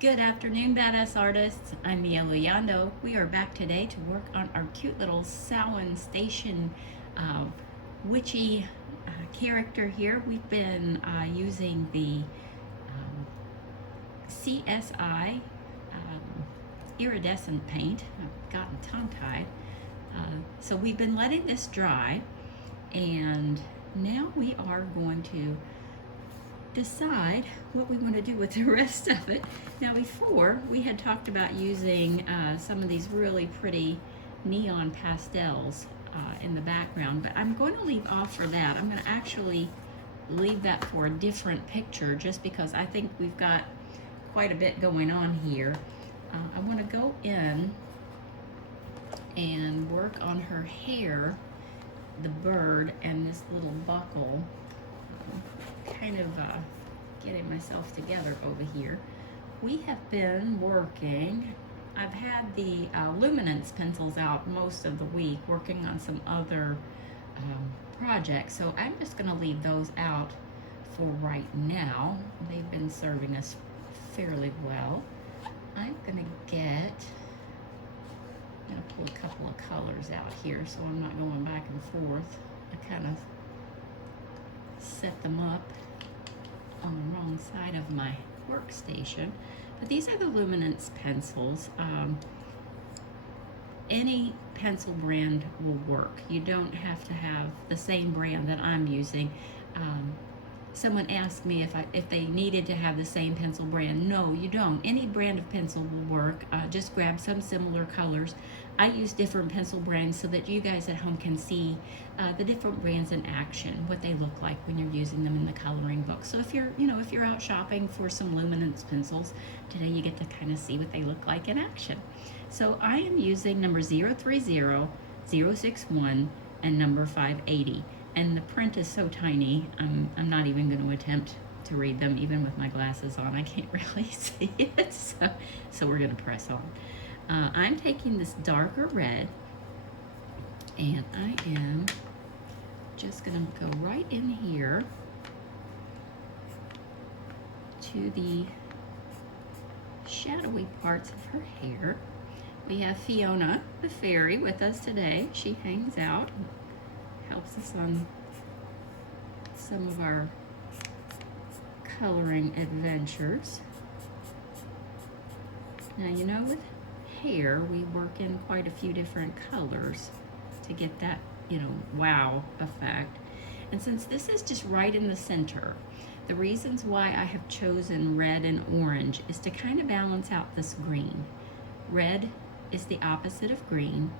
Good afternoon, badass artists. I'm Mia Luyando. We are back today to work on our cute little Samhain Station witchy character here. We've been using the CSI iridescent paint. I've gotten tongue-tied. So we've been letting this dry, and now we are going to decide what we want to do with the rest of it. Now before, we had talked about using some of these really pretty neon pastels in the background, but I'm going to leave off for that. I'm going to actually leave that for a different picture just because I think we've got quite a bit going on here. I want to go in and work on her hair, the bird, and this little buckle. Kind of getting myself together over here. We have been working, I've had the Luminance pencils out most of the week working on some other projects, so I'm just going to leave those out for right now. They've been serving us fairly well. I'm going to pull a couple of colors out here so I'm not going back and forth. I kind of set them up on the wrong side of my workstation. But these are the Luminance pencils. Any pencil brand will work. You don't have to have the same brand that I'm using. Someone asked me if they needed to have the same pencil brand. No, you don't. Any brand of pencil will work. Just grab some similar colors. I use different pencil brands so that you guys at home can see the different brands in action, what they look like when you're using them in the coloring book. So if you're out shopping for some Luminance pencils, today you get to kind of see what they look like in action. So I am using number 030, 061, and number 580. And the print is so tiny, I'm not even going to attempt to read them, even with my glasses on. I can't really see it, so we're going to press on. I'm taking this darker red, and I am just going to go right in here to the shadowy parts of her hair. We have Fiona, the fairy, with us today. She hangs out, helps us on some of our coloring adventures. Now, with hair, we work in quite a few different colors to get that, wow effect. And since this is just right in the center, the reasons why I have chosen red and orange is to kind of balance out this green. Red is the opposite of green.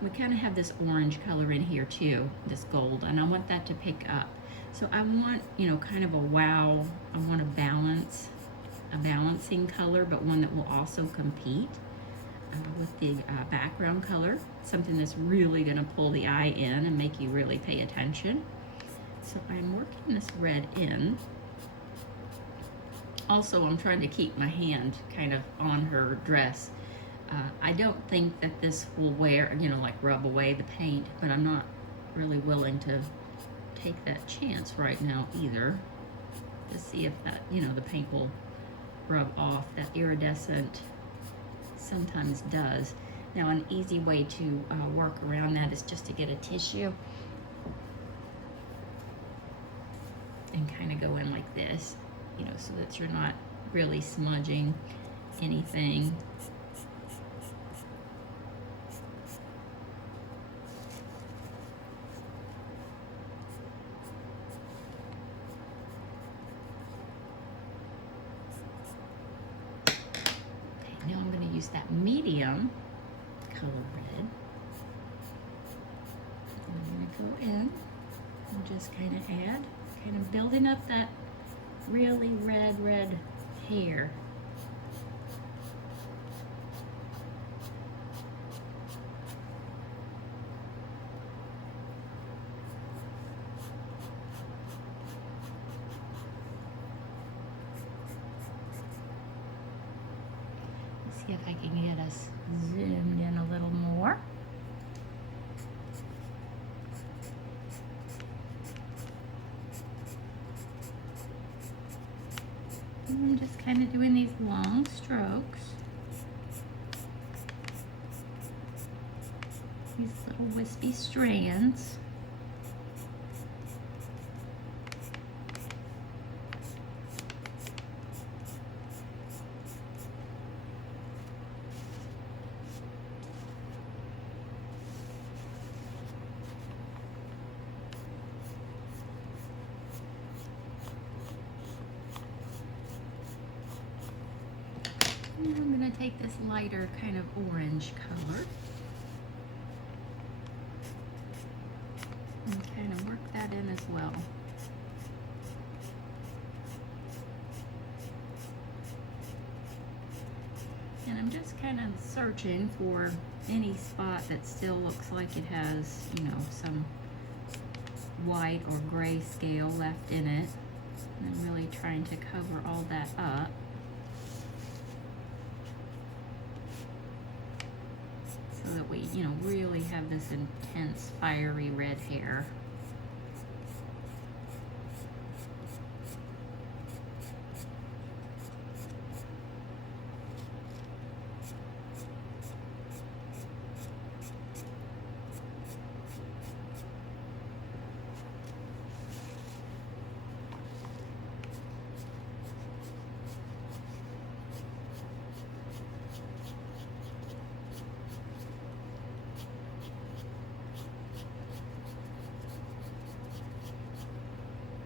We kind of have this orange color in here too, this gold, and I want that to pick up. So I want, kind of a wow. I want a balancing color, but one that will also compete with the background color, something that's really going to pull the eye in and make you really pay attention. So I'm working this red in. Also, I'm trying to keep my hand kind of on her dress. I don't think that this will like rub away the paint, but I'm not really willing to take that chance right now either, to see if that, the paint will rub off. That iridescent sometimes does. Now, an easy way to work around that is just to get a tissue and kind of go in like this, so that you're not really smudging anything. Now I'm going to use that medium color red. I'm going to go in and just kind of building up that really red hair. See if I can get us zoomed in a little more. And I'm just kind of doing these long strokes. folks. These little wispy strands. And I'm going to take this lighter kind of orange color and kind of work that in as well. And I'm just kind of searching for any spot that still looks like it has, you know, some white or gray scale left in it. And I'm really trying to cover all that up. So that we, you know, really have this intense fiery red hair.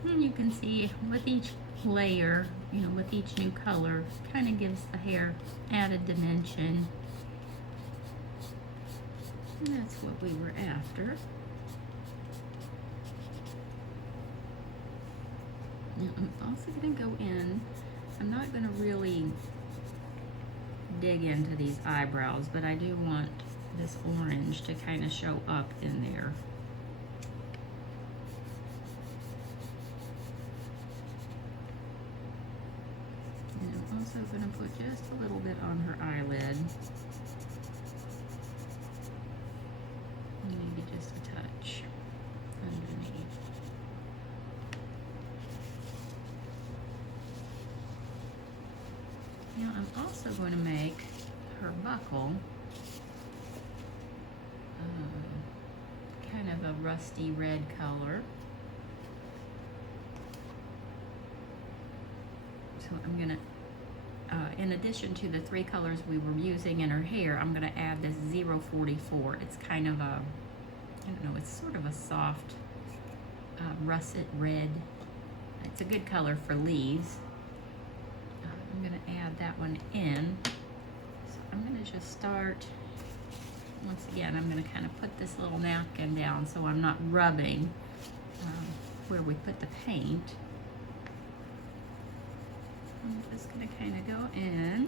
And you can see with each layer, you know, with each new color, kind of gives the hair added dimension. And that's what we were after. Now I'm also going to go in, I'm not going to really dig into these eyebrows, but I do want this orange to kind of show up in there. Also going to put just a little bit on her eyelid. Maybe just a touch underneath. Now I'm also going to make her buckle kind of a rusty red color. So I'm going to in addition to the 3 colors we were using in her hair, I'm going to add this 044. It's kind of a, I don't know, it's sort of a soft russet red. It's a good color for leaves. I'm going to add that one in. So I'm going to just start, once again, I'm going to kind of put this little napkin down so I'm not rubbing where we put the paint. I'm just going to kind of go in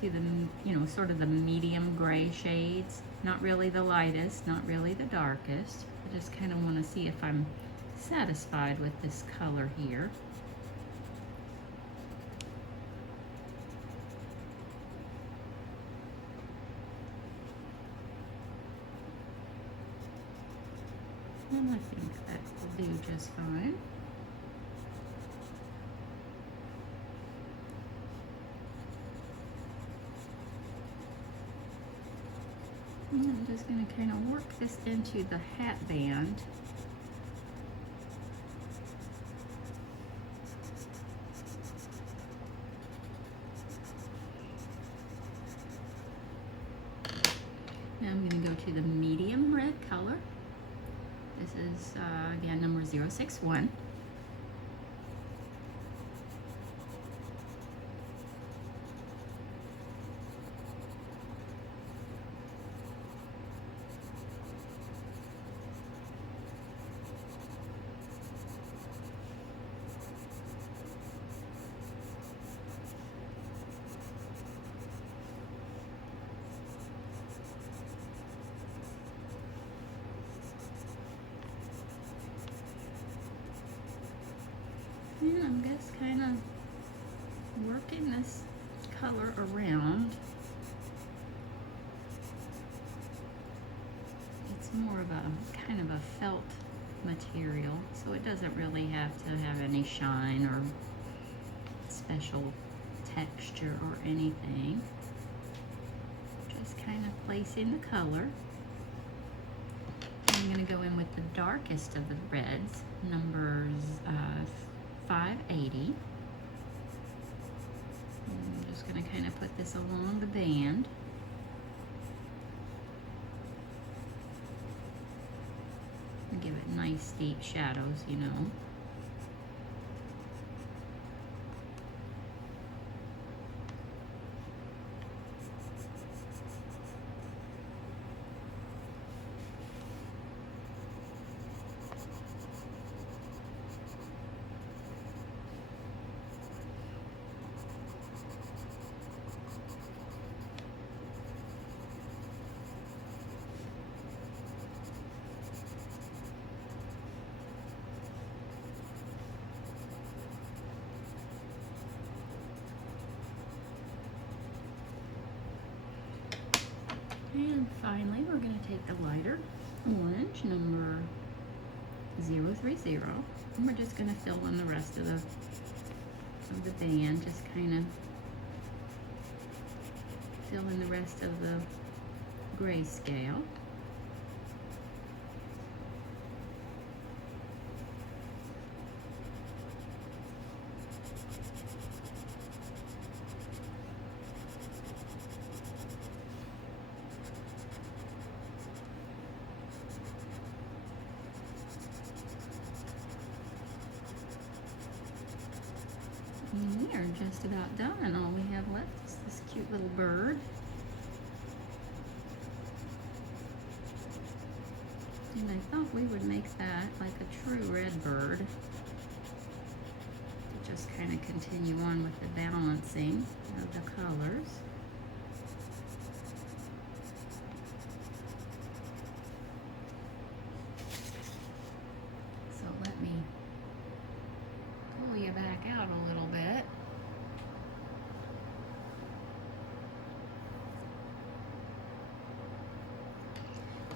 to the, you know, sort of the medium gray shades. Not really the lightest, not really the darkest. I just kind of want to see if I'm satisfied with this color here. And I think that will do just fine. And I'm just going to kind of work this into the hatband. Now I'm going to go to the medium red color. This is, again, number 061. And I'm just kind of working this color around. It's more of a kind of a felt material, so it doesn't really have to have any shine or special texture or anything. Just kind of placing the color. I'm going to go in with the darkest of the reds, numbers 580. I'm just going to kind of put this along the band. And give it nice deep shadows, you know. And finally, we're going to take the lighter orange, number 030, and we're just going to fill in the rest of the band, just kind of fill in the rest of the grayscale. And we are just about done. All we have left is this cute little bird. And I thought we would make that like a true red bird. Just kind of continue on with the balancing of the colors. So let me pull you back out a little bit.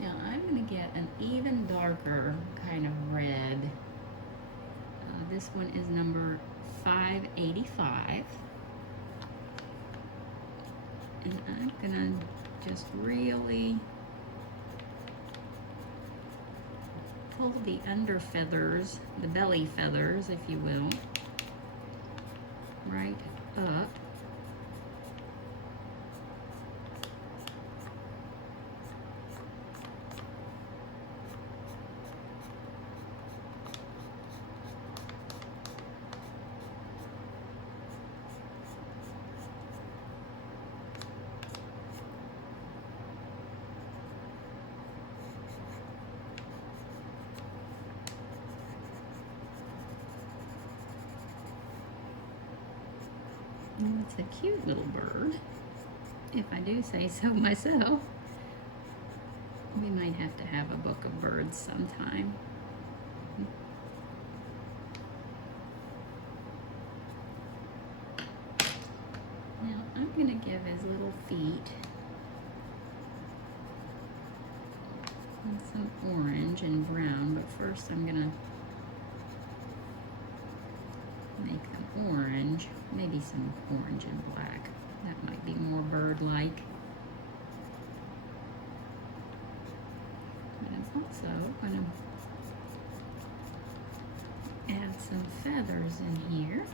Now I'm going to get an even darker kind of red. This one is number 585. And I'm going to just really pull the under feathers, the belly feathers, if you will, right up. And it's a cute little bird, if I do say so myself. We might have to have a book of birds sometime. Now I'm going to give his little feet some orange and brown, but first I'm going to make them orange, maybe some orange and black. That might be more bird-like. And I'm also going to add some feathers in here.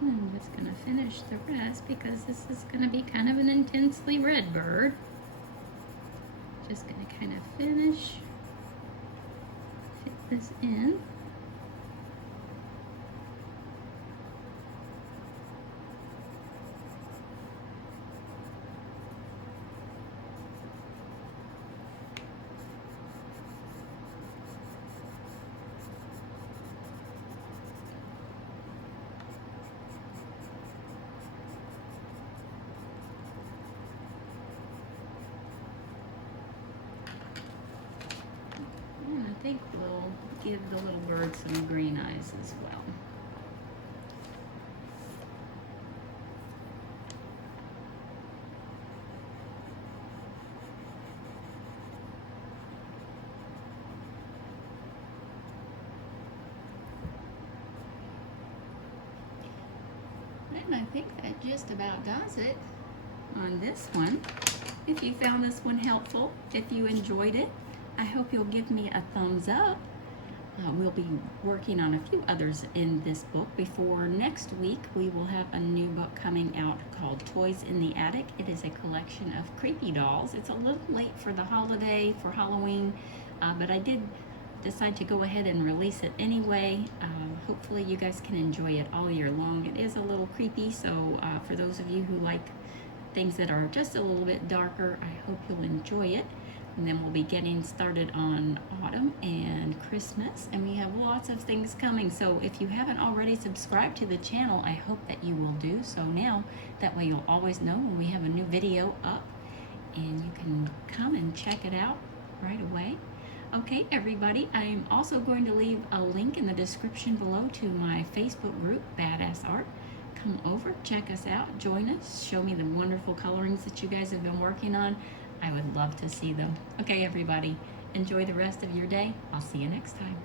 I'm just going to finish the rest because this is going to be kind of an intensely red bird. Just going to kind of fit this in. give the little bird some green eyes as well. And I think that just about does it on this one. If you found this one helpful, if you enjoyed it, I hope you'll give me a thumbs up. We'll be working on a few others in this book. Before next week, we will have a new book coming out called Toys in the Attic. It is a collection of creepy dolls. It's a little late for the holiday, for Halloween, but I did decide to go ahead and release it anyway. Hopefully you guys can enjoy it all year long. It is a little creepy, so for those of you who like things that are just a little bit darker, I hope you'll enjoy it. And then we'll be getting started on autumn and Christmas, and we have lots of things coming. So if you haven't already subscribed to the channel, I hope that you will do so now. That way you'll always know when we have a new video up, and you can come and check it out right away. Okay, everybody, I am also going to leave a link in the description below to my Facebook group, BadA Art. Come over, check us out, join us, show me the wonderful colorings that you guys have been working on. I would love to see them. Okay, everybody, enjoy the rest of your day. I'll see you next time.